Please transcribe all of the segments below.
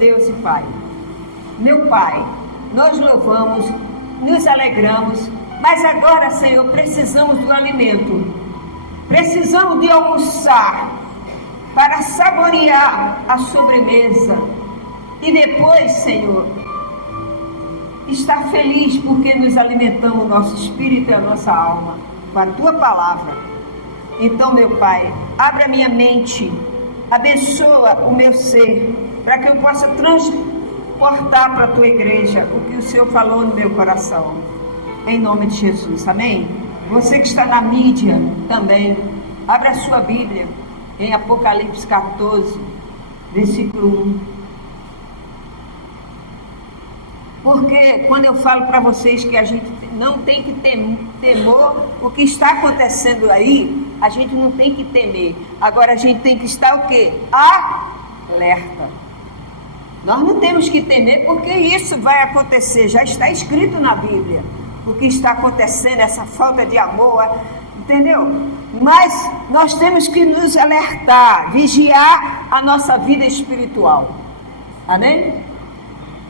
Deus e Pai. Meu Pai, nós louvamos, nos alegramos, mas agora, Senhor, precisamos do alimento. Precisamos de almoçar para saborear a sobremesa. E depois, Senhor, estar feliz porque nos alimentamos o nosso espírito e a nossa alma com a Tua palavra. Então, meu Pai, abre a minha mente, abençoa o meu ser, para que eu possa transportar para a Tua igreja o que o Senhor falou no meu coração. Em nome de Jesus, amém? Você que está na mídia também, abra a sua Bíblia em Apocalipse 14, versículo 1. Porque quando eu falo para vocês que a gente não tem que temor, o que está acontecendo aí, a gente não tem que temer. Agora a gente tem que estar o quê? Alerta. Nós não temos que temer porque isso vai acontecer, já está escrito na Bíblia. O que está acontecendo, essa falta de amor, entendeu? Mas nós temos que nos alertar, vigiar a nossa vida espiritual. Amém?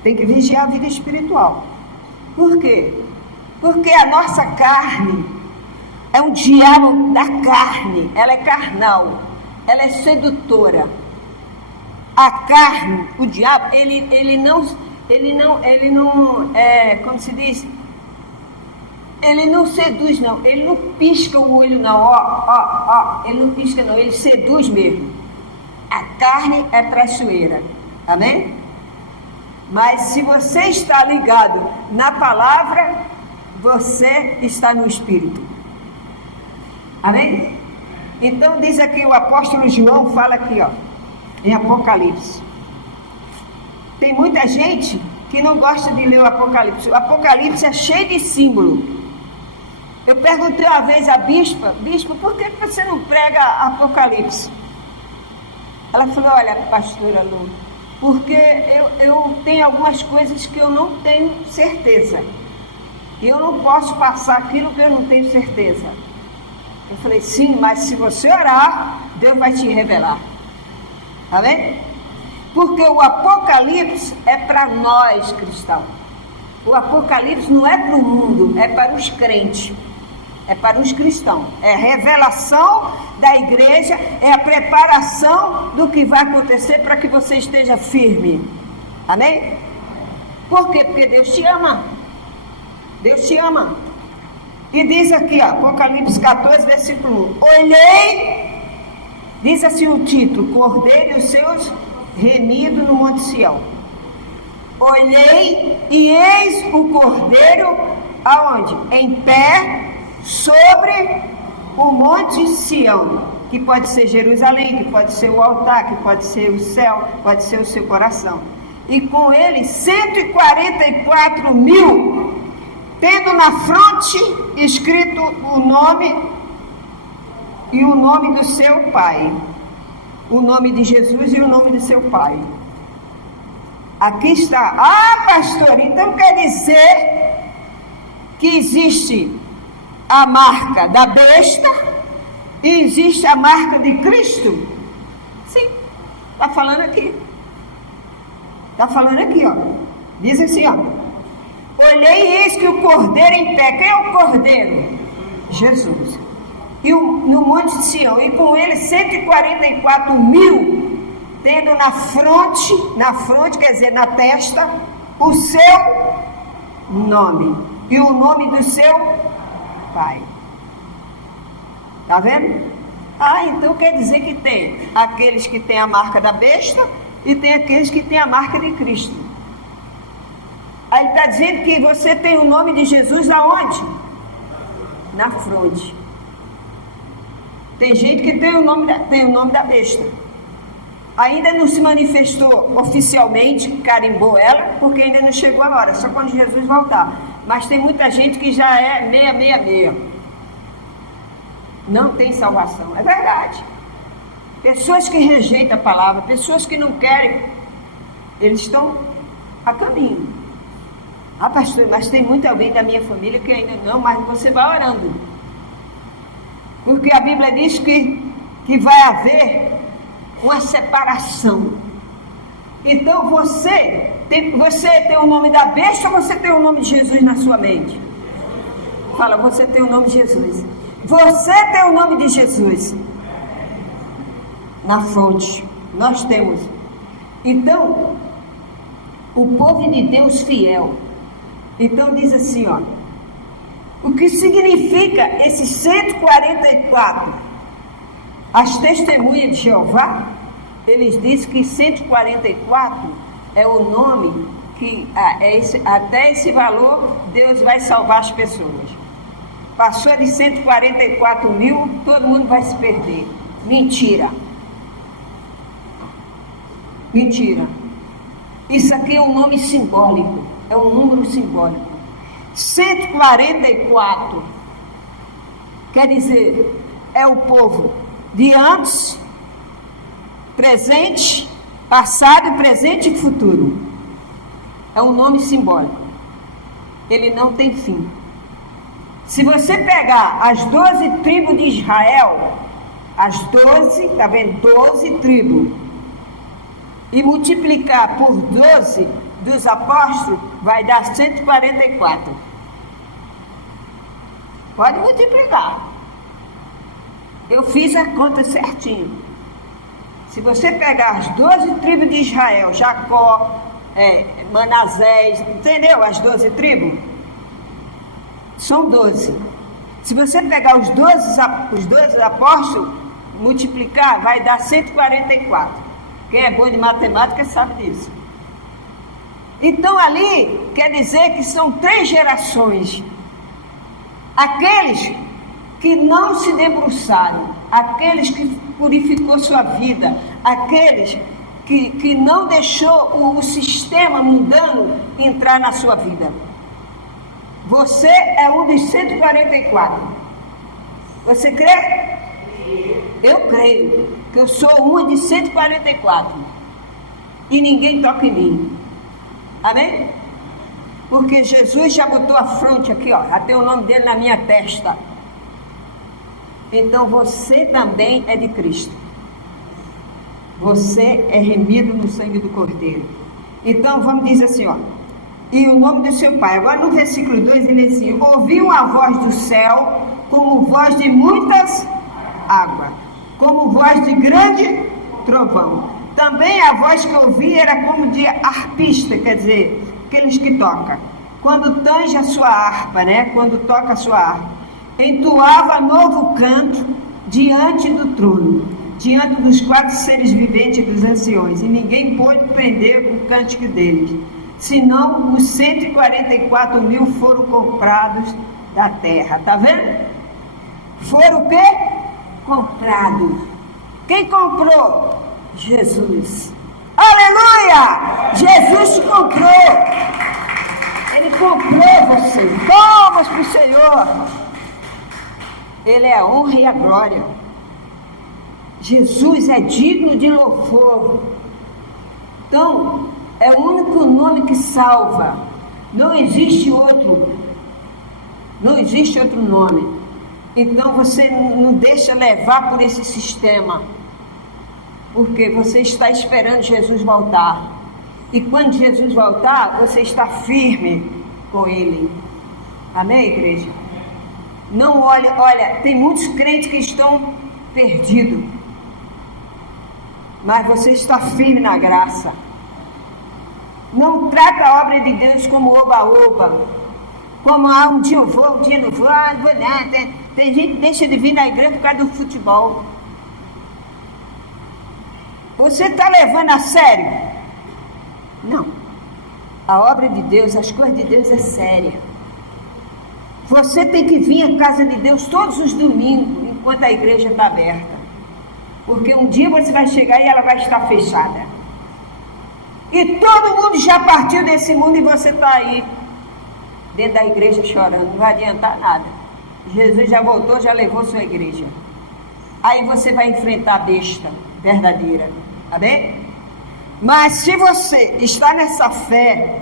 Tem que vigiar a vida espiritual. Por quê? Porque a nossa carne é um diabo da carne. Ela é carnal. Ela é sedutora. A carne, o diabo, ele não, como se diz? Ele não seduz, não. Ele não pisca o olho, não. Ele não pisca, não. Ele seduz mesmo. A carne é traiçoeira. Amém? Mas se você está ligado na palavra, você está no Espírito. Amém? Então diz aqui o apóstolo João, fala aqui, ó, em Apocalipse. Tem muita gente que não gosta de ler o Apocalipse. O Apocalipse é cheio de símbolo. Eu perguntei uma vez à bispa, por que você não prega Apocalipse? Ela falou, olha, pastora Lu, porque eu tenho algumas coisas que eu não tenho certeza. E eu não posso passar aquilo que eu não tenho certeza. Eu falei, sim, mas se você orar, Deus vai te revelar. Amém? Porque o Apocalipse é para nós cristãos. O Apocalipse não é para o mundo, é para os crentes. É para os cristãos. É a revelação da igreja, é a preparação do que vai acontecer para que você esteja firme. Amém? Por quê? Porque Deus te ama. Deus te ama. E diz aqui, ó, Apocalipse 14, versículo 1. Olhei, diz assim o título, Cordeiro e os seus remidos no Monte Sião. Olhei e eis o Cordeiro, aonde? Em pé, sobre o Monte Sião, que pode ser Jerusalém, que pode ser o altar, que pode ser o céu, pode ser o seu coração. E com ele 144 mil, tendo na fronte escrito o nome e o nome do seu Pai, o nome de Jesus e o nome do seu Pai. Aqui está. Ah, pastor, então quer dizer que existe a marca da besta e existe a marca de Cristo? Sim, está falando aqui. Está falando aqui, ó. Diz assim, ó. Olhei e eis que o Cordeiro em pé. Quem é o Cordeiro? Jesus. E no Monte de Sião, e com ele 144 mil, tendo na fronte, quer dizer, na testa, o seu nome. E o nome do seu Pai. Tá vendo? Ah, então quer dizer que tem aqueles que têm a marca da besta e tem aqueles que têm a marca de Cristo. Aí está dizendo que você tem o nome de Jesus aonde? Na fronte. Tem gente que tem o nome da besta. Ainda não se manifestou oficialmente, carimbou ela, porque ainda não chegou a hora, só quando Jesus voltar. Mas tem muita gente que já é 666. Não tem salvação. É verdade. Pessoas que rejeitam a palavra, pessoas que não querem, eles estão a caminho. Ah, pastor, mas tem muito alguém da minha família que ainda não, mas você vai orando. Porque a Bíblia diz que vai haver uma separação. Então você tem o nome da besta ou você tem o nome de Jesus na sua mente? Fala, você tem o nome de Jesus. Você tem o nome de Jesus na fonte. Nós temos. Então, o povo de Deus fiel. Então diz assim, ó. O que significa esses 144? As testemunhas de Jeová, eles dizem que 144 é o nome que até esse valor Deus vai salvar as pessoas. Passou de 144 mil, todo mundo vai se perder. Mentira. Mentira. Isso aqui é um nome simbólico, é um número simbólico. 144 quer dizer, é o povo de antes, presente, passado, presente e futuro. É um nome simbólico. Ele não tem fim. Se você pegar as 12 tribos de Israel, as 12, está vendo? 12 tribos, e multiplicar por 12 dos apóstolos, vai dar 144. Pode multiplicar. Eu fiz a conta certinho. Se você pegar as 12 tribos de Israel, Jacó, Manassés, entendeu? As 12 tribos? São 12. Se você pegar os 12 apóstolos, multiplicar, vai dar 144. Quem é bom de matemática sabe disso. Então ali quer dizer que são 3 gerações. Aqueles que não se debruçaram, aqueles que purificou sua vida, aqueles que não deixou o sistema mundano entrar na sua vida. Você é um dos 144. Você crê? Eu creio que eu sou uma de 144. E ninguém toca em mim. Amém? Porque Jesus já botou a fronte aqui, ó. Já tem o nome dele na minha testa. Então você também é de Cristo. Você é remido no sangue do Cordeiro. Então vamos dizer assim, ó. E o nome do seu pai. Agora no versículo 2 ele diz assim: ouviu a voz do céu como voz de muitas águas, como voz de grande trovão. Também a voz que eu ouvi era como de arpista, quer dizer, aqueles que tocam. Quando tange a sua harpa, né? Quando toca a sua harpa. Entoava novo canto diante do trono, diante dos 4 seres viventes e dos anciões, e ninguém pôde prender o cântico deles, senão os 144 mil foram comprados da terra. Está vendo? Foram o quê? Comprados. Quem comprou? Jesus. Aleluia! Jesus te comprou. Ele comprou você. Vamos para o Senhor. Ele é a honra e a glória. Jesus é digno de louvor. Então, é o único nome que salva. Não existe outro. Não existe outro nome. Então você não deixa levar por esse sistema. Porque você está esperando Jesus voltar. E quando Jesus voltar, você está firme com Ele. Amém, igreja? Não olha, tem muitos crentes que estão perdidos. Mas você está firme na graça. Não trata a obra de Deus como oba-oba. Como, um dia eu vou, um dia não vou, não vou nada. Tem gente que deixa de vir na igreja por causa do futebol. Você está levando a sério? Não. A obra de Deus, as coisas de Deus é séria. Você tem que vir à casa de Deus todos os domingos, enquanto a igreja está aberta. Porque um dia você vai chegar e ela vai estar fechada. E todo mundo já partiu desse mundo e você está aí, dentro da igreja chorando. Não vai adiantar nada. Jesus já voltou, já levou sua igreja. Aí você vai enfrentar a besta verdadeira. Amém? Mas se você está nessa fé,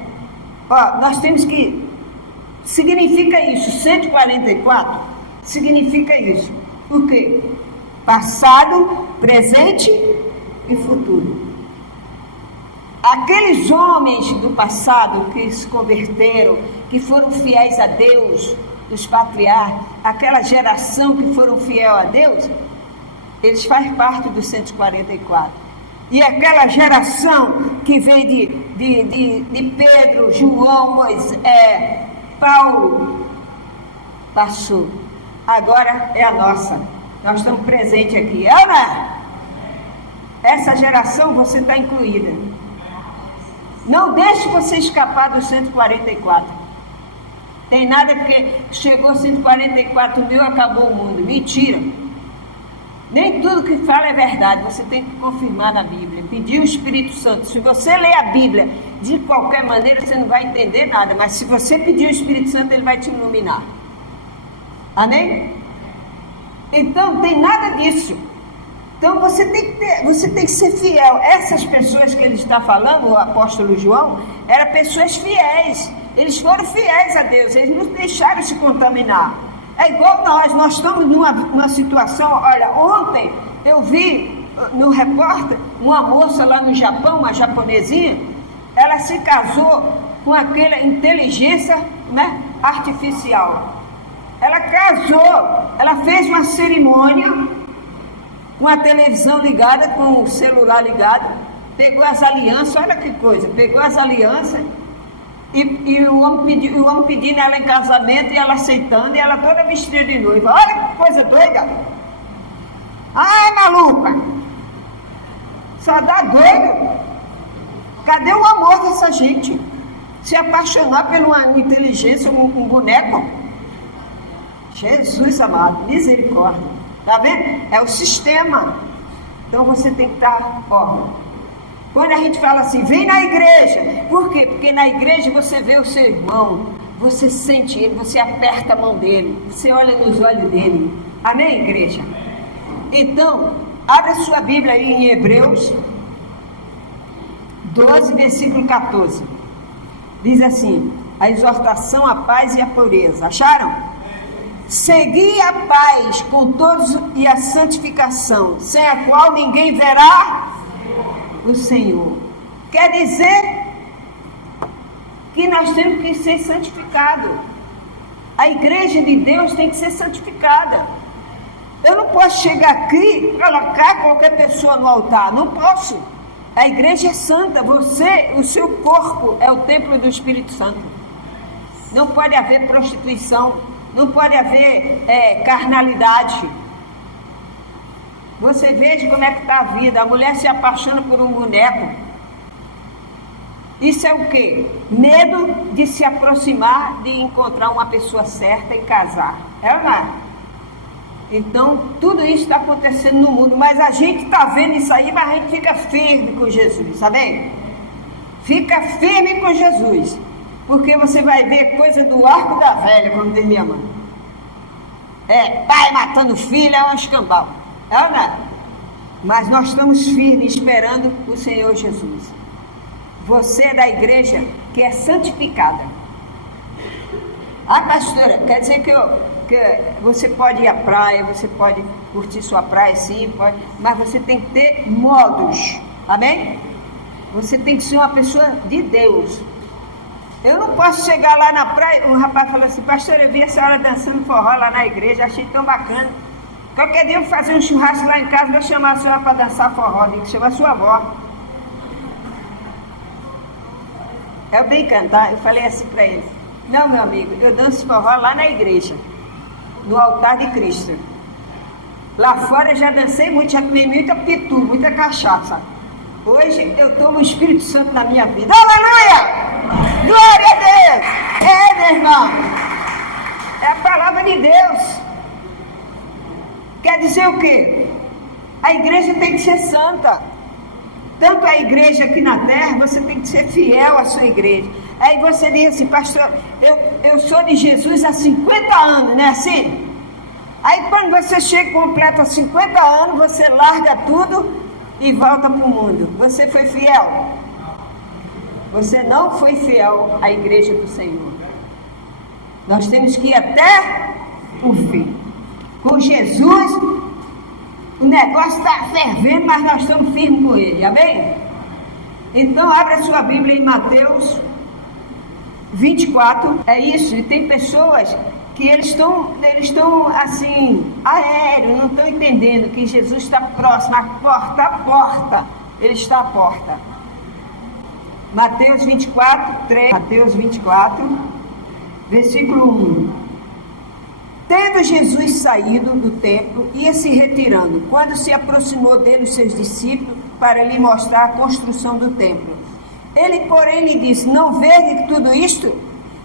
ó, nós temos que... Significa isso, 144 significa isso. O quê? Passado, presente e futuro. aqueles homens do passado que se converteram, que foram fiéis a Deus, os patriarcas, aquela geração que foram fiel a Deus, eles fazem parte dos 144. E aquela geração que vem de Pedro, João, Moisés, Paulo, passou. Agora é a nossa. Nós estamos presentes aqui. Ana, essa geração você está incluída. Não deixe você escapar dos 144. Tem nada que chegou 144 mil, acabou o mundo. Mentira. Nem tudo que fala é verdade. Você tem que confirmar na Bíblia. Pedir o Espírito Santo. Se você ler a Bíblia de qualquer maneira, você não vai entender nada. Mas se você pedir o Espírito Santo, ele vai te iluminar. Amém? Então, tem nada disso. Então, você tem que ser fiel. Essas pessoas que ele está falando, o apóstolo João, eram pessoas fiéis. Eles foram fiéis a Deus. Eles não deixaram se contaminar. É igual nós estamos numa situação. Olha, ontem eu vi no repórter uma moça lá no Japão, uma japonesinha, ela se casou com aquela inteligência, né, artificial. Ela casou, ela fez uma cerimônia com a televisão ligada, com o celular ligado, pegou as alianças, olha que coisa, pegou as alianças e o homem pedindo ela em casamento e ela aceitando, e ela toda vestida de noiva. Olha que coisa doida! Ai, maluca! Só dá doido! Cadê o amor dessa gente? Se apaixonar por uma inteligência, um boneco? Jesus amado, misericórdia. Tá vendo? É o sistema. Então você tem que estar, quando a gente fala assim, vem na igreja. Por quê? Porque na igreja você vê o seu irmão, você sente ele, você aperta a mão dele, você olha nos olhos dele. Amém, igreja? Então, abre a sua Bíblia aí em Hebreus 12, versículo 14. Diz assim, a exortação à paz e à pureza. Acharam? Segui a paz com todos e a santificação, sem a qual ninguém verá o Senhor. Quer dizer que nós temos que ser santificados. A igreja de Deus tem que ser santificada. Eu não posso chegar aqui e colocar qualquer pessoa no altar. Não posso. A igreja é santa. Você, o seu corpo é o templo do Espírito Santo. Não pode haver prostituição. Não pode haver carnalidade. Você veja como é que está a vida. A mulher se apaixona por um boneco. Isso é o quê? Medo de se aproximar, de encontrar uma pessoa certa e casar. É ou não é? Então, tudo isso está acontecendo no mundo. Mas a gente está vendo isso aí, mas a gente fica firme com Jesus, sabe? Fica firme com Jesus. Porque você vai ver coisa do arco da velha, como diz minha mãe. Pai matando filho, é um escambau. É ou não é? Mas nós estamos firmes, esperando o Senhor Jesus. Você é da igreja que é santificada. Ah, pastora, quer dizer que você pode ir à praia, você pode curtir sua praia, sim, pode, mas você tem que ter modos. Amém? Você tem que ser uma pessoa de Deus. Eu não posso chegar lá na praia, um rapaz falou assim, pastor, eu vi a senhora dançando forró lá na igreja, achei tão bacana. Qualquer dia eu vou fazer um churrasco lá em casa, vou chamar a senhora para dançar forró, tem que chamar a sua avó. Eu bem cantar, eu falei assim para ele, não, meu amigo, eu danço forró lá na igreja, no altar de Cristo. Lá fora eu já dancei muito, já tomei muita pitu, muita cachaça. Hoje eu tomo o Espírito Santo na minha vida. Aleluia! Glória a Deus! Meu irmão, é a palavra de Deus. Quer dizer o quê? A igreja tem que ser santa. Tanto a igreja aqui na terra, você tem que ser fiel à sua igreja. Aí você diz assim, pastor, eu sou de Jesus há 50 anos, não é assim? Aí quando você chega e completa 50 anos, você larga tudo e volta para o mundo. Você foi fiel? Você não foi fiel à igreja do Senhor. Nós temos que ir até o fim. Com Jesus, o negócio está fervendo, mas nós estamos firmes com Ele. Amém? Então, abra a sua Bíblia em Mateus 24. É isso, e tem pessoas que eles estão assim, aéreos, não estão entendendo que Jesus está próximo, a porta, ele está à porta. Mateus 24, 3, Mateus 24, versículo 1. Tendo Jesus saído do templo, ia se retirando, quando se aproximou dele os seus discípulos, para lhe mostrar a construção do templo. Ele, porém, lhe disse: não vede tudo isto?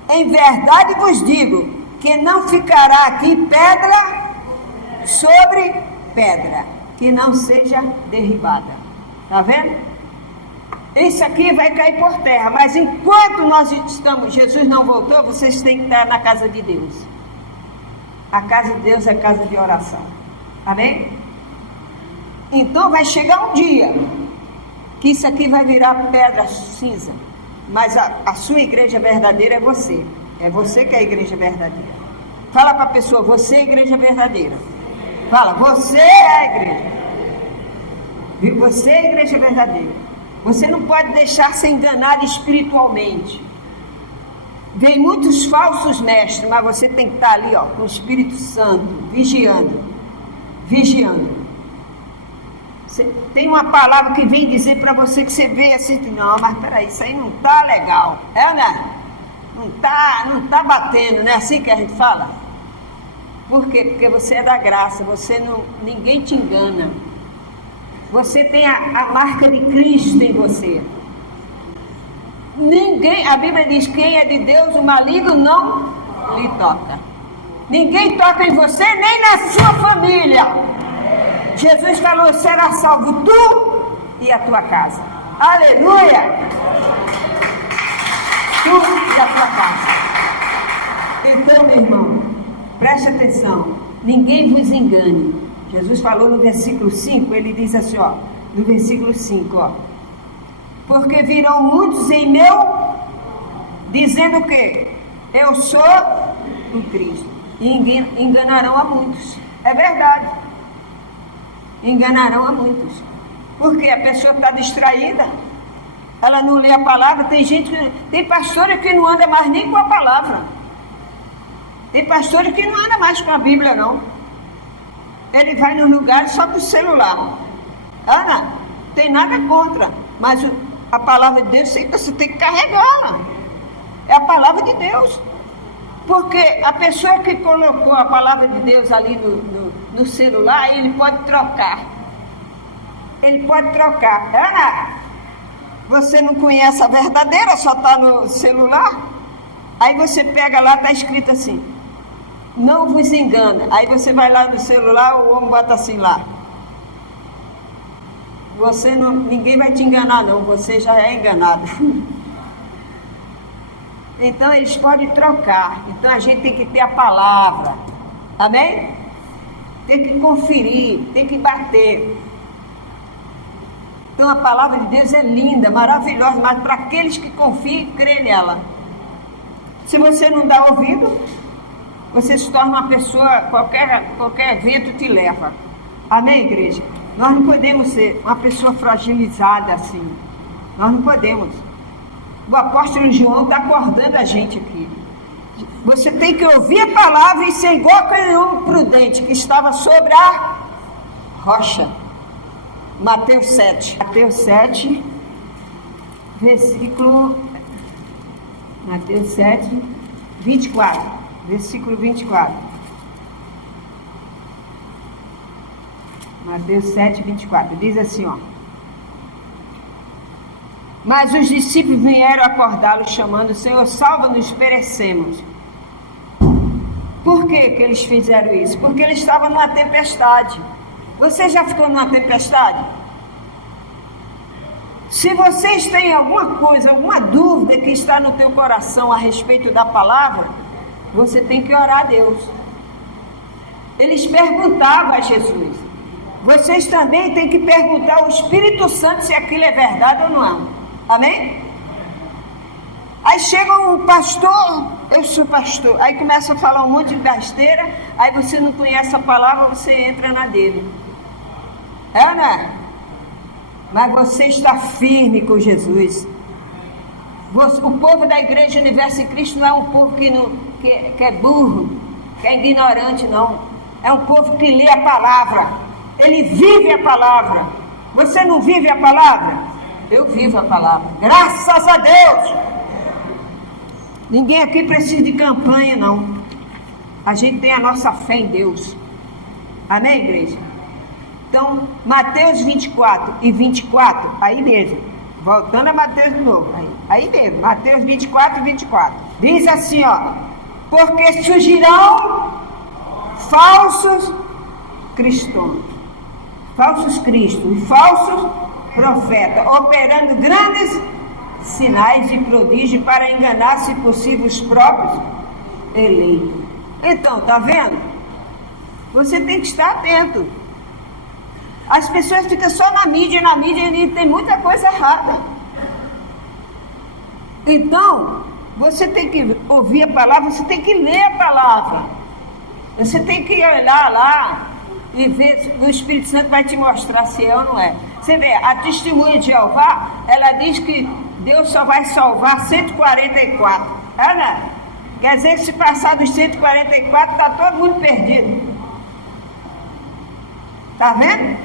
Em verdade vos digo, que não ficará aqui pedra sobre pedra, que não seja derribada. Está vendo? Isso aqui vai cair por terra, mas enquanto nós estamos, Jesus não voltou, vocês têm que estar na casa de Deus. A casa de Deus é casa de oração. Amém? Então vai chegar um dia que isso aqui vai virar pedra cinza, mas a sua igreja verdadeira é você. É você que é a igreja verdadeira. Fala para a pessoa: você é a igreja verdadeira. Fala: você é a igreja. Você é a igreja verdadeira. Você não pode deixar ser enganado espiritualmente. Vem muitos falsos mestres, mas você tem que estar ali, ó, com o Espírito Santo, vigiando. Tem uma palavra que vem dizer para você que você vê assim, não, mas peraí, isso aí não está legal. É, né? Não tá batendo, não é assim que a gente fala? Por quê? Porque você é da graça, ninguém te engana. Você tem a marca de Cristo em você. A Bíblia diz: quem é de Deus, o maligno não lhe toca. Ninguém toca em você, nem na sua família. Jesus falou: será salvo tu e a tua casa. Aleluia! Tu e a tua casa. Então, meu irmão, preste atenção, ninguém vos engane. Jesus falou no versículo 5, ele diz assim, ó, no versículo 5, ó: porque virão muitos em meu, dizendo o quê? Eu sou o Cristo. E enganarão a muitos. É verdade. Enganarão a muitos. Porque a pessoa está distraída. Ela não lê a palavra. Tem pastores que não anda mais nem com a palavra. Tem pastores que não anda mais com a Bíblia, não. Ele vai no lugar só com o celular. Ana, não tem nada contra, mas a palavra de Deus, você tem que carregá-la. É a palavra de Deus. Porque a pessoa que colocou a palavra de Deus ali no celular, ele pode trocar. Ele pode trocar. Ana, você não conhece a verdadeira, só está no celular? Aí você pega lá, está escrito assim: não vos engana. Aí você vai lá no celular, o homem bota assim lá: ninguém vai te enganar não, você já é enganado. Então eles podem trocar. Então a gente tem que ter a palavra. Amém? Tem que conferir, tem que bater. Então a palavra de Deus é linda, maravilhosa, mas para aqueles que confiam e creem nela. Se você não dá ouvido, você se torna uma pessoa, qualquer vento te leva. Amém, igreja? Nós não podemos ser uma pessoa fragilizada assim. Nós não podemos. O apóstolo João está acordando a gente aqui. Você tem que ouvir a palavra e ser igual aquele homem prudente que estava sobre a rocha. Mateus 7. Mateus 7, versículo... Mateus 7, 24. Versículo 24. Mateus 7, 24. Diz assim, ó: mas os discípulos vieram acordá-lo, chamando: Senhor, salva-nos, perecemos. Por que eles fizeram isso? Porque eles estavam numa tempestade. Você já ficou numa tempestade? Se vocês têm alguma coisa, alguma dúvida que está no teu coração a respeito da palavra, você tem que orar a Deus. Eles perguntavam a Jesus. Vocês também têm que perguntar ao Espírito Santo se aquilo é verdade ou não é. Amém? Aí chega um pastor, eu sou pastor, aí começa a falar um monte de besteira, aí você não conhece a palavra, você entra na dele. É, né? mas você está firme com Jesus. O povo da Igreja Universo em Cristo não é um povo que é burro, que é ignorante, não. É um povo que lê a palavra. Ele vive a palavra. Você não vive a palavra? Eu vivo a palavra. Graças a Deus! Ninguém aqui precisa de campanha, não. A gente tem a nossa fé em Deus. Amém, igreja? Então, Mateus 24 e 24, aí mesmo. Voltando a Mateus de novo. Aí mesmo, Mateus 24 e 24. Diz assim, ó. Porque surgirão falsos cristãos, falsos cristos e falsos profetas, operando grandes sinais de prodígio para enganar, se possível, os próprios eleitos. Então, tá vendo? Você tem que estar atento. As pessoas ficam só na mídia e tem muita coisa errada. Então, você tem que ouvir a palavra, você tem que ler a palavra. Você tem que olhar lá e ver, o Espírito Santo vai te mostrar se é ou não é. Você vê, a testemunha de Jeová, ela diz que Deus só vai salvar 144. É, né? Quer dizer que se passar dos 144, está todo mundo perdido. Está vendo?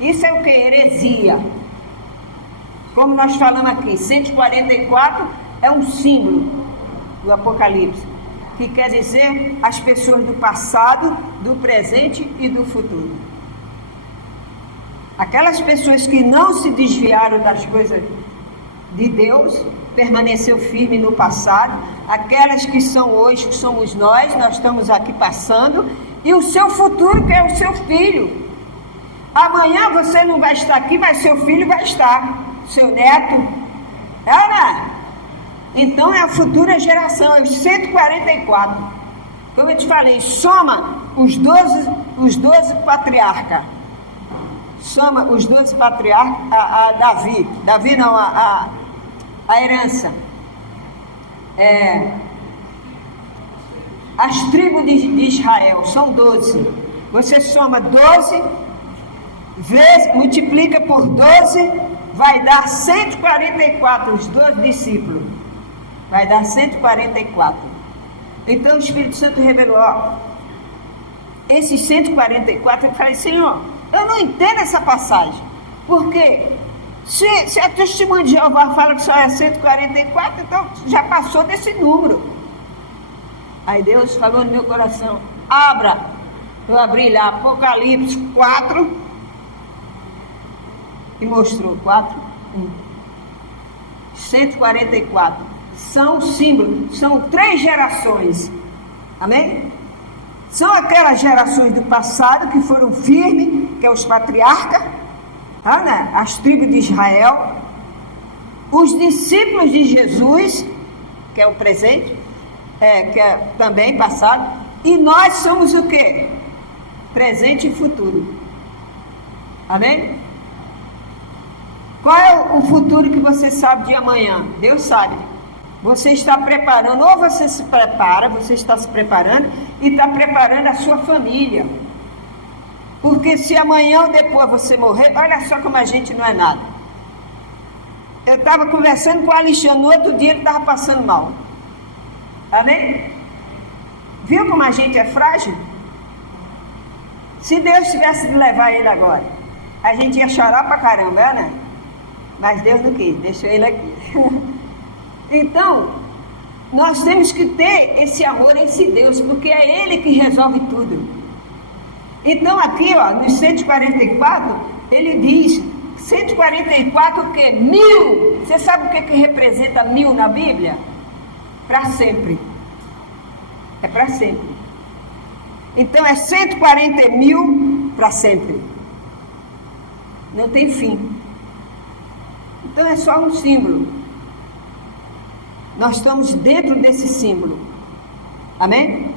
Isso é o que? Heresia. Como nós falamos aqui, 144 é um símbolo do Apocalipse, que quer dizer as pessoas do passado, do presente e do futuro. Aquelas pessoas que não se desviaram das coisas de Deus, permaneceu firme no passado, aquelas que são hoje, que somos nós estamos aqui passando, e o seu futuro, que é o seu filho. Amanhã você não vai estar aqui, mas seu filho vai estar, seu neto. É ou não é? Então é a futura geração, os 144. Como eu te falei, soma os 12 patriarcas. Soma os 12 patriarcas a Davi. Davi não, a herança. As tribos de Israel são 12. Você soma 12, multiplica por 12, vai dar 144, os 12 discípulos. Vai dar 144. Então o Espírito Santo revelou, ó, esses 144, eu falei, Senhor, eu não entendo essa passagem. Por quê? Se a testemunha de Jeová fala que só é 144, então já passou desse número. Aí Deus falou no meu coração, abra. Eu abri lá, Apocalipse 4, e mostrou 4, 144. São símbolos, são 3 gerações. Amém? São aquelas gerações do passado que foram firmes, que é os patriarcas, né? As tribos de Israel, os discípulos de Jesus, que é o presente, que é também passado, e nós somos o quê? Presente e futuro. Amém? Qual é o futuro que você sabe de amanhã? Deus sabe. Você está preparando, ou você se prepara, você está se preparando e está preparando a sua família. Porque se amanhã ou depois você morrer, olha só como a gente não é nada. Eu estava conversando com o Alexandre, no outro dia ele estava passando mal. Amém? Viu como a gente é frágil? Se Deus tivesse de levar ele agora, a gente ia chorar pra caramba, né? Mas Deus não quis, deixou ele aqui. Então, nós temos que ter esse amor a esse Deus, porque é Ele que resolve tudo. Então aqui, ó, nos 144, ele diz, 144 o quê? 1000. Você sabe o que representa 1000 na Bíblia? Para sempre. É para sempre. Então é 140.000 para sempre. Não tem fim. Então é só um símbolo. Nós estamos dentro desse símbolo. Amém?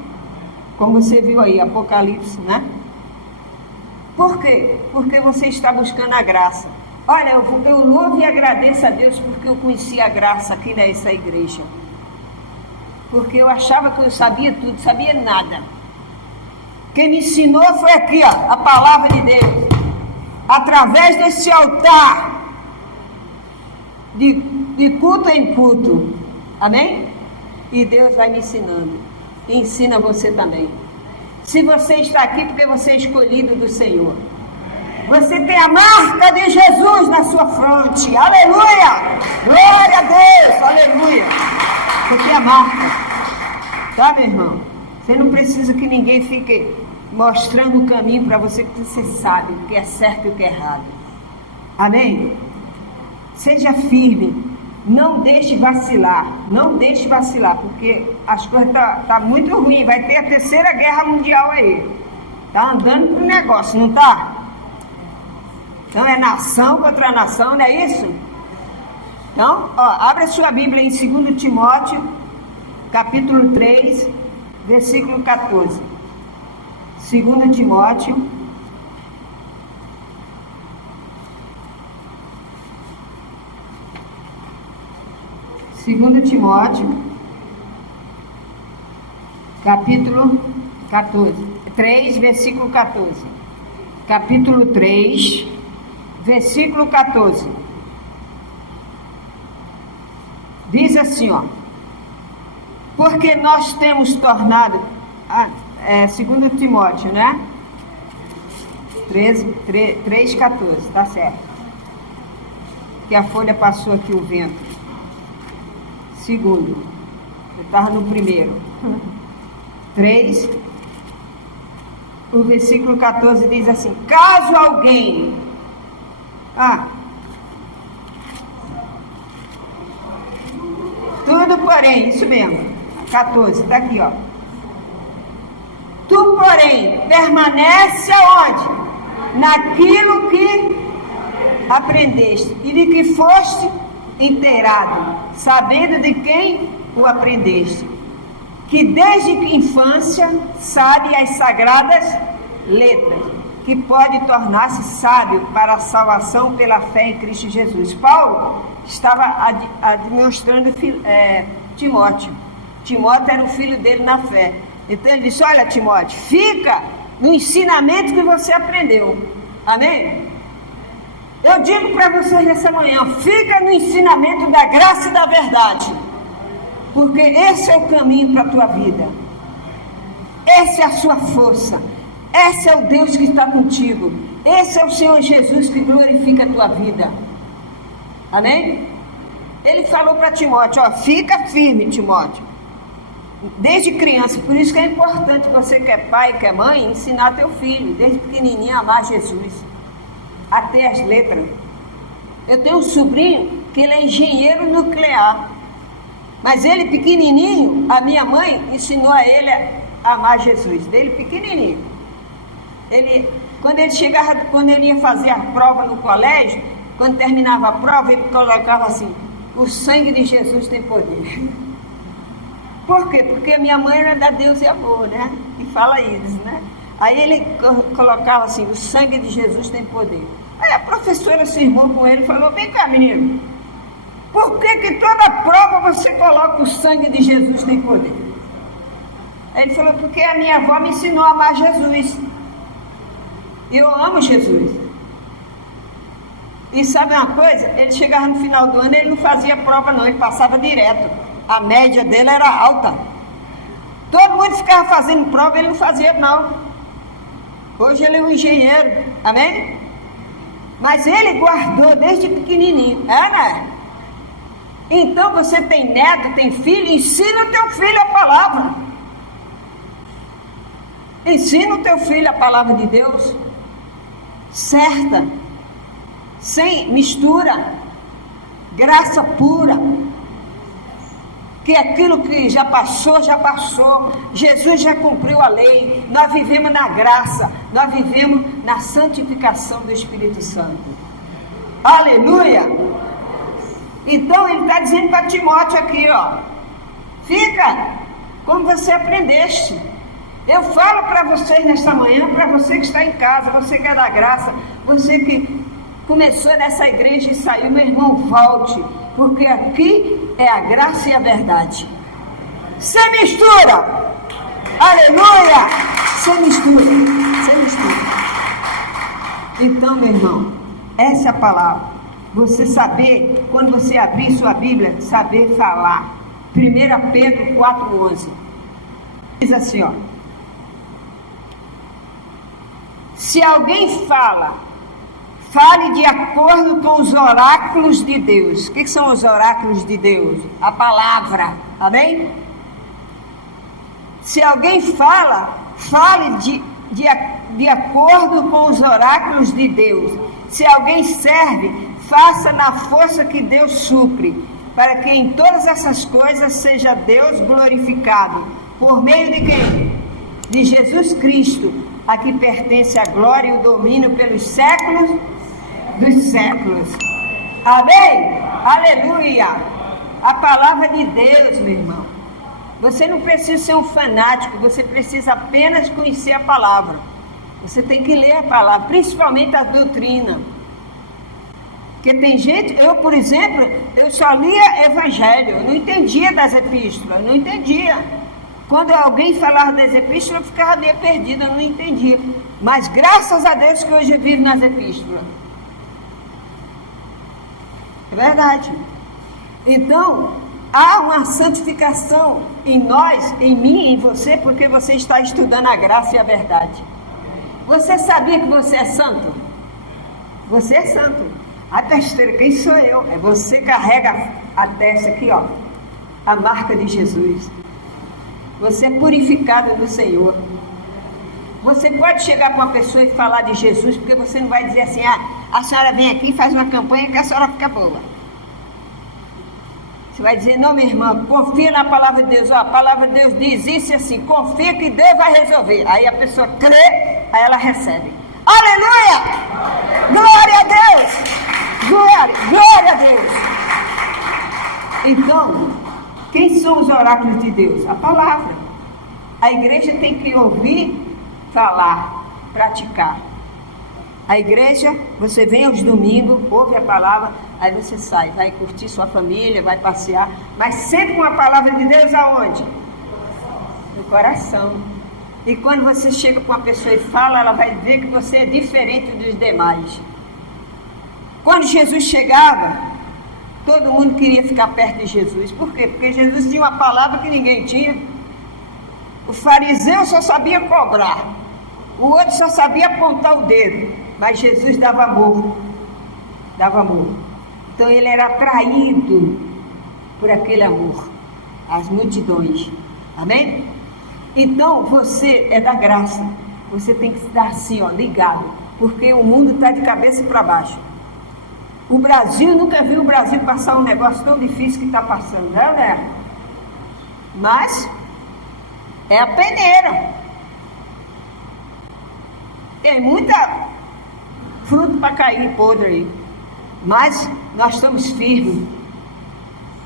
Como você viu aí, Apocalipse, né? Por quê? Porque você está buscando a graça. Olha, eu louvo e agradeço a Deus porque eu conheci a graça aqui nessa igreja. Porque eu achava que eu sabia tudo, sabia nada. Quem me ensinou foi aqui, ó, a palavra de Deus. Através desse altar. de culto em culto. Amém? E Deus vai me ensinando. E ensina você também. Se você está aqui porque você é escolhido do Senhor. Você tem a marca de Jesus na sua fronte. Aleluia! Glória a Deus! Aleluia! Você tem a marca. Tá, meu irmão? Você não precisa que ninguém fique mostrando o caminho para você, que você sabe o que é certo e o que é errado. Amém? Seja firme. Não deixe vacilar. Não deixe vacilar, porque as coisas tá muito ruim. Vai ter a terceira guerra mundial aí. Tá andando pro negócio, não tá? Então é nação contra nação, não é isso? Então, abre a sua Bíblia em 2 Timóteo, capítulo 3, versículo 14. 2 Timóteo, capítulo 14, 3, versículo 14. Capítulo 3, versículo 14. Diz assim, porque nós temos tornado, 2 Timóteo, né? 3, 14, tá certo. Que a folha passou aqui o vento. Segundo, eu estava no primeiro. 3, o versículo 14 diz assim: caso alguém. Tudo porém, isso mesmo. 14, está aqui, Tu, porém, permanece aonde? Naquilo que aprendeste e de que foste inteirado, sabendo de quem o aprendeste, que desde a infância sabe as sagradas letras, que pode tornar-se sábio para a salvação pela fé em Cristo Jesus. Paulo estava demonstrando Timóteo. Timóteo era o filho dele na fé. Então ele disse: olha, Timóteo, fica no ensinamento que você aprendeu. Amém? Eu digo para vocês nessa manhã, fica no ensinamento da graça e da verdade, porque esse é o caminho para a tua vida, essa é a sua força, esse é o Deus que está contigo, esse é o Senhor Jesus que glorifica a tua vida. Amém? Ele falou para Timóteo, fica firme, Timóteo, desde criança. Por isso que é importante você que é pai, que é mãe, ensinar teu filho, desde pequenininho, a amar Jesus, até as letras. Eu tenho um sobrinho que ele é engenheiro nuclear, mas ele pequenininho, a minha mãe ensinou a ele a amar Jesus, dele pequenininho. Quando ele ia fazer a prova no colégio, quando terminava a prova, ele colocava assim: o sangue de Jesus tem poder. Por quê? Porque a minha mãe era da Deus e amor, né? E fala isso, né? Aí ele colocava assim: o sangue de Jesus tem poder. Aí a professora se irmou com ele e falou: vem cá, menino, por que toda prova você coloca o sangue de Jesus tem poder? Aí ele falou: porque a minha avó me ensinou a amar Jesus. E eu amo Jesus. E sabe uma coisa? Ele chegava no final do ano, ele não fazia prova não, ele passava direto. A média dele era alta. Todo mundo ficava fazendo prova, ele não fazia não. Hoje ele é um engenheiro, amém? Mas ele guardou desde pequenininho, né? Então você tem neto, tem filho, ensina o teu filho a palavra. Ensina o teu filho a palavra de Deus, certa, sem mistura, graça pura. Que aquilo que já passou, já passou. Jesus já cumpriu a lei. Nós vivemos na graça, nós vivemos na santificação do Espírito Santo. Aleluia! Então ele está dizendo para Timóteo aqui, fica como você aprendeste. Eu falo para vocês nesta manhã, para você que está em casa, você que é da graça, você que começou nessa igreja e saiu, meu irmão, volte, porque aqui é a graça e a verdade. Sem mistura. Aleluia! Sem mistura. Sem mistura. Então, meu irmão, essa é a palavra. você saber, quando você abrir sua Bíblia, saber falar. 1 Pedro 4,11. Diz assim, ó. Se alguém fale de acordo com os oráculos de Deus. O que são os oráculos de Deus? A palavra, amém? Se alguém fale de acordo com os oráculos de Deus. Se alguém serve, faça na força que Deus supre, para que em todas essas coisas seja Deus glorificado. Por meio de quem? De Jesus Cristo, a que pertence a glória e o domínio pelos séculos dos séculos. Amém? Aleluia! A palavra de Deus, meu irmão. Você não precisa ser um fanático, você precisa apenas conhecer a palavra. Você tem que ler a palavra, principalmente a doutrina. Porque tem gente, eu por exemplo, eu só lia evangelho, eu não entendia das epístolas, eu não entendia. Quando alguém falava das epístolas, eu ficava meio perdida, eu não entendia. Mas graças a Deus que hoje eu vivo nas epístolas. É verdade. Então, há uma santificação em nós, em mim, em você, porque você está estudando a graça e a verdade. Você sabia que você é santo? Você é santo. A testeira, quem sou eu? É você que carrega a testa aqui, ó. A marca de Jesus. Você é purificado do Senhor. Você pode chegar para uma pessoa e falar de Jesus, porque você não vai dizer assim, a senhora vem aqui e faz uma campanha que a senhora fica boa. Você vai dizer, não, minha irmã, confia na palavra de Deus. Ó, a palavra de Deus diz isso e assim, confia que Deus vai resolver. Aí a pessoa crê, aí ela recebe. Aleluia! Glória a Deus! Glória a Deus! Então, quem são os oráculos de Deus? A palavra. A igreja tem que ouvir, falar, praticar. A igreja, você vem aos domingos, ouve a palavra, aí você sai, vai curtir sua família, vai passear, mas sempre com a palavra de Deus aonde? No coração. E quando você chega com uma pessoa e fala, ela vai ver que você é diferente dos demais. Quando Jesus chegava, todo mundo queria ficar perto de Jesus. Por quê? Porque Jesus tinha uma palavra que ninguém tinha. O fariseu só sabia cobrar, o outro só sabia apontar o dedo, mas Jesus dava amor. Dava amor. Então ele era atraído por aquele amor, as multidões. Amém? Então você é da graça. Você tem que estar assim, ó, ligado, porque o mundo está de cabeça para baixo. O Brasil, nunca viu o Brasil passar um negócio tão difícil que está passando, né? Mas é a peneira. Tem muita fruto para cair podre aí. Mas nós estamos firmes.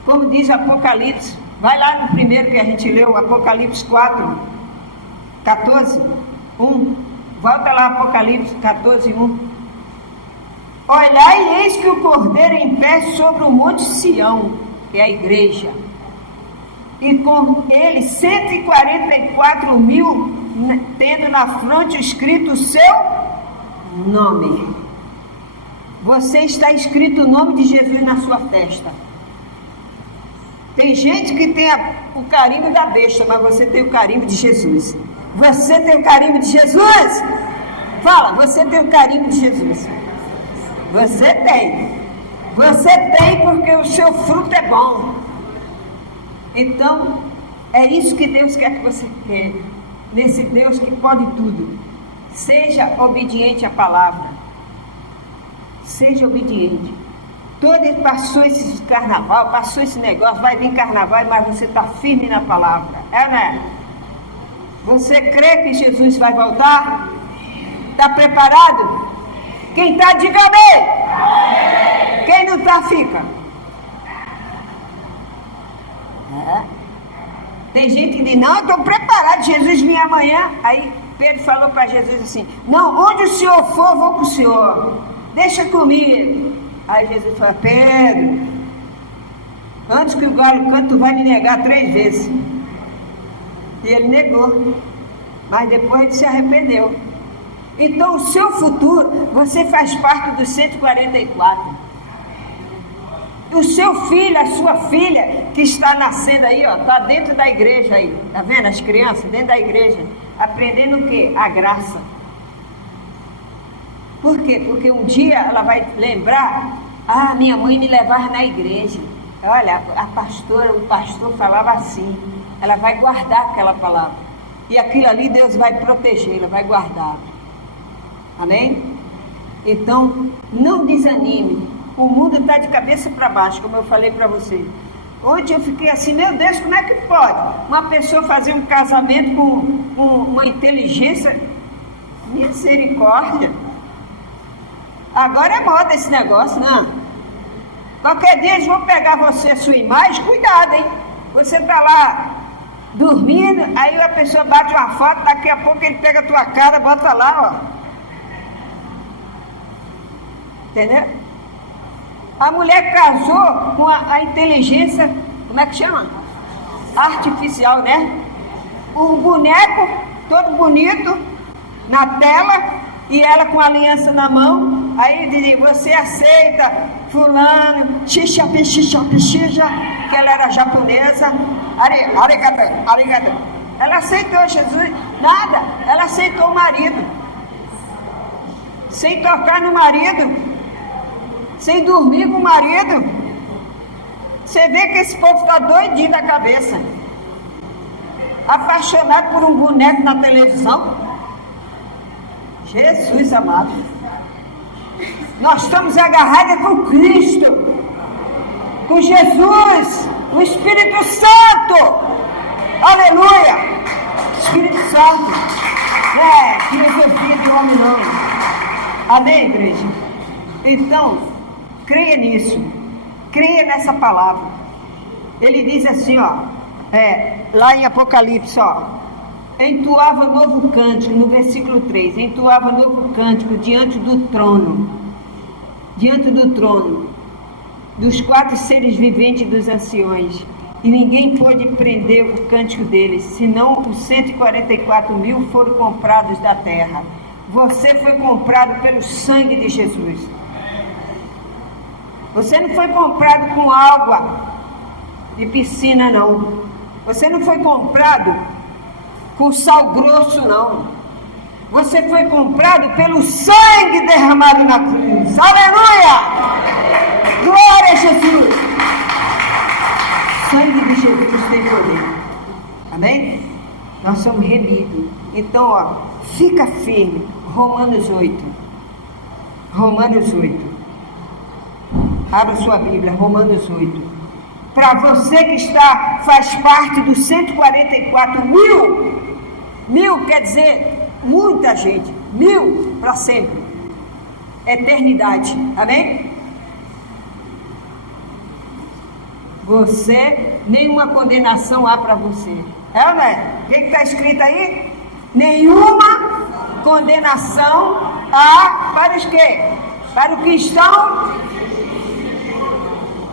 Como diz Apocalipse, vai lá no primeiro que a gente leu, Apocalipse 4, 14, 1. Volta lá, Apocalipse 14, 1. Olhai, e eis que o Cordeiro em pé sobre o monte Sião, que é a igreja, e com ele 144 mil, tendo na fronte escrito o seu nome. Você está escrito o nome de Jesus na sua testa. Tem gente que tem o carimbo da besta, mas você tem o carimbo de Jesus. Você tem o carimbo de Jesus? Fala, você tem o carimbo de Jesus. Você tem. Você tem porque o seu fruto é bom. Então, é isso que Deus quer que você quer. Nesse Deus que pode tudo. Seja obediente à palavra. Seja obediente. Todo passou esse carnaval, passou esse negócio, vai vir carnaval, mas você está firme na palavra. É, né? Você crê que Jesus vai voltar? Está preparado? Quem está, diga amém. Quem não está, fica. É. Tem gente que diz, não, eu estou preparado, Jesus vem amanhã. Aí Pedro falou para Jesus assim, não, onde o Senhor for, vou com o Senhor. Deixa comigo. Aí Jesus falou, Pedro, antes que o galo cante, tu vai me negar 3 vezes. E ele negou. Mas depois ele se arrependeu. Então o seu futuro, você faz parte dos 144. O seu filho, a sua filha, que está nascendo aí, ó, está dentro da igreja aí. Está vendo as crianças dentro da igreja? Aprendendo o quê? A graça. Por quê? Porque um dia ela vai lembrar, minha mãe me levava na igreja. Olha, o pastor falava assim. Ela vai guardar aquela palavra. E aquilo ali Deus vai proteger, ela vai guardar. Amém? Então, não desanime. O mundo está de cabeça para baixo, como eu falei para você. Ontem eu fiquei assim, meu Deus, como é que pode uma pessoa fazer um casamento com uma inteligência? Misericórdia. Agora é moda esse negócio, não? Qualquer dia eles vão pegar você, a sua imagem, cuidado, hein? Você está lá dormindo, aí a pessoa bate uma foto, daqui a pouco ele pega a tua cara, bota lá, ó. Entendeu? A mulher casou com a inteligência, como é que chama? Artificial, né? Um boneco todo bonito na tela e ela com a aliança na mão. Aí diz, você aceita fulano, xixa, que ela era japonesa. Arigato. Ela aceitou Jesus, nada, ela aceitou o marido. Sem tocar no marido. Sem dormir com o marido. Você vê que esse povo está doidinho da cabeça. Apaixonado por um boneco na televisão. Jesus amado. Nós estamos agarrados com Cristo. Com Jesus. O Espírito Santo. Aleluia. Espírito Santo. Não é filosofia de homem não. Amém, igreja? Então, creia nisso, creia nessa palavra. Ele diz assim, ó, lá em Apocalipse, ó, entoava novo cântico, no versículo 3, entoava novo cântico diante do trono, dos 4 seres viventes dos anciões, e ninguém pôde prender o cântico deles, senão os 144.000 foram comprados da terra. Você foi comprado pelo sangue de Jesus. Você não foi comprado com água de piscina, não. Você não foi comprado com sal grosso, não. Você foi comprado pelo sangue derramado na cruz. Aleluia! Glória a Jesus! O sangue de Jesus tem poder. Amém? Nós somos remidos. Então, ó, fica firme. Romanos 8. Abra sua Bíblia, Romanos 8. Para você que faz parte dos 144.000, 1000 quer dizer muita gente, 1000 para sempre, eternidade, amém? Você, nenhuma condenação há para você, é ou não é? O que está escrito aí? Nenhuma condenação há para os quê? Para o que estão...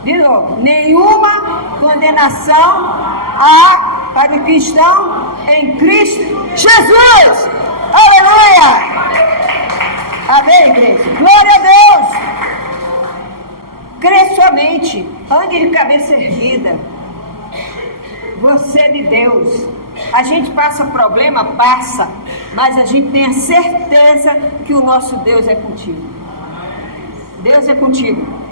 De novo, nenhuma condenação há para os que estão em Cristo Jesus. Aleluia! Amém, igreja? Glória a Deus! Crê somente, ande de cabeça erguida. Você é de Deus. A gente passa problema, passa, mas a gente tem a certeza que o nosso Deus é contigo. Deus é contigo.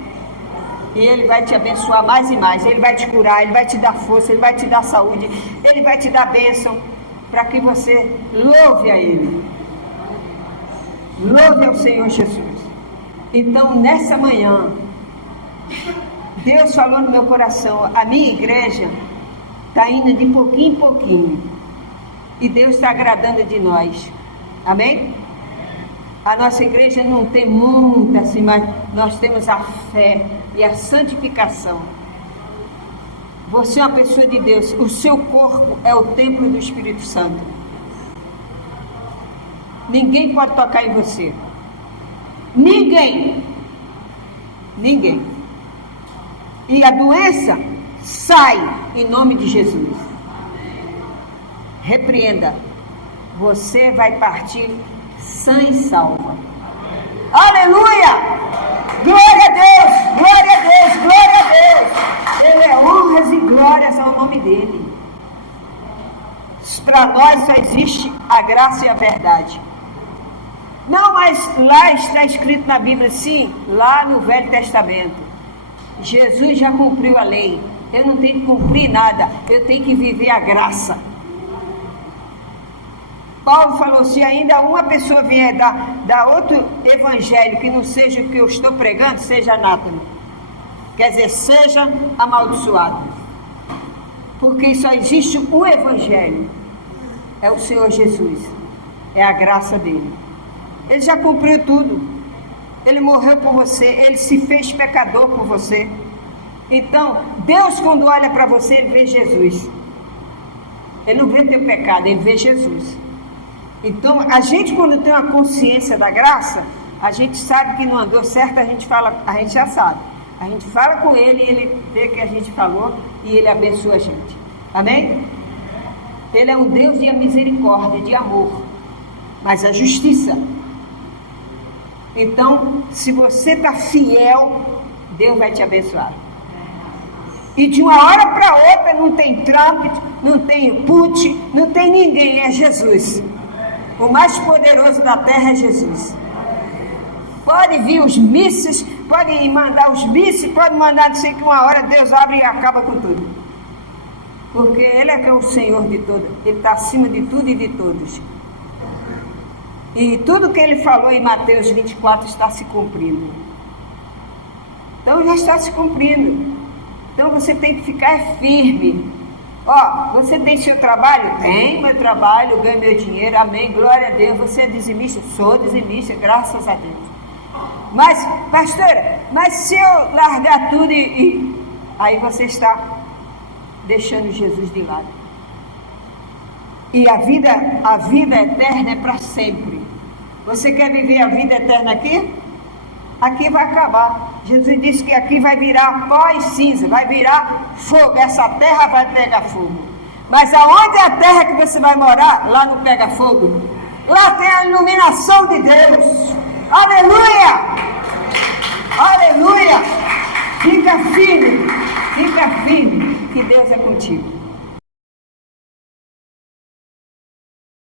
E Ele vai te abençoar mais e mais. Ele vai te curar, Ele vai te dar força, Ele vai te dar saúde, Ele vai te dar bênção, para que você louve a Ele. Louve ao Senhor Jesus. Então, nessa manhã, Deus falou no meu coração, a minha igreja está indo de pouquinho em pouquinho. E Deus está agradando de nós. Amém? A nossa igreja não tem muita assim, mas nós temos a fé e a santificação. Você é uma pessoa de Deus. O seu corpo é o templo do Espírito Santo. Ninguém pode tocar em você. Ninguém. E a doença sai em nome de Jesus. Repreenda. Você vai partir sã e salva. Aleluia! Glória a Deus! Glória a Deus! Glória a o nome dele. Para nós só existe a graça e a verdade. Não, mas lá está escrito na Bíblia, sim, lá no Velho Testamento. Jesus já cumpriu a lei. Eu não tenho que cumprir nada, eu tenho que viver a graça. Paulo falou, se ainda uma pessoa vier dar outro evangelho que não seja o que eu estou pregando, seja anátema. Quer dizer, seja amaldiçoado. Porque só existe um evangelho. É o Senhor Jesus. É a graça dele. Ele já cumpriu tudo. Ele morreu por você. Ele se fez pecador por você. Então, Deus quando olha para você, Ele vê Jesus. Ele não vê teu pecado, Ele vê Jesus. Então, a gente quando tem uma consciência da graça, a gente sabe que não andou certo, a gente já sabe. A gente fala com Ele, Ele vê que a gente falou e Ele abençoa a gente. Amém? Ele é um Deus de misericórdia, de amor, mas a justiça. Então, se você está fiel, Deus vai te abençoar. E de uma hora para outra não tem Trump, não tem Putin, não tem ninguém, é Jesus. O mais poderoso da terra é Jesus. Pode vir os mísseis, pode mandar os mísseis, pode mandar não sei que uma hora Deus abre e acaba com tudo. Porque Ele é que é o Senhor de todos, Ele está acima de tudo e de todos. E tudo que Ele falou em Mateus 24 está se cumprindo. Então já está se cumprindo. Então você tem que ficar firme. Ó, você tem seu trabalho? Tem meu trabalho, ganho meu dinheiro, amém, glória a Deus. Você é dizimista? Sou dizimista, graças a Deus. Mas, pastora, mas se eu largar tudo aí você está deixando Jesus de lado. E a vida eterna é para sempre. Você quer viver a vida eterna aqui? Aqui vai acabar. Jesus disse que aqui vai virar pó e cinza, vai virar fogo, essa terra vai pegar fogo. Mas aonde é a terra que você vai morar? Lá não pega fogo. Lá tem a iluminação de Deus. Aleluia! Aleluia! Fica firme, que Deus é contigo.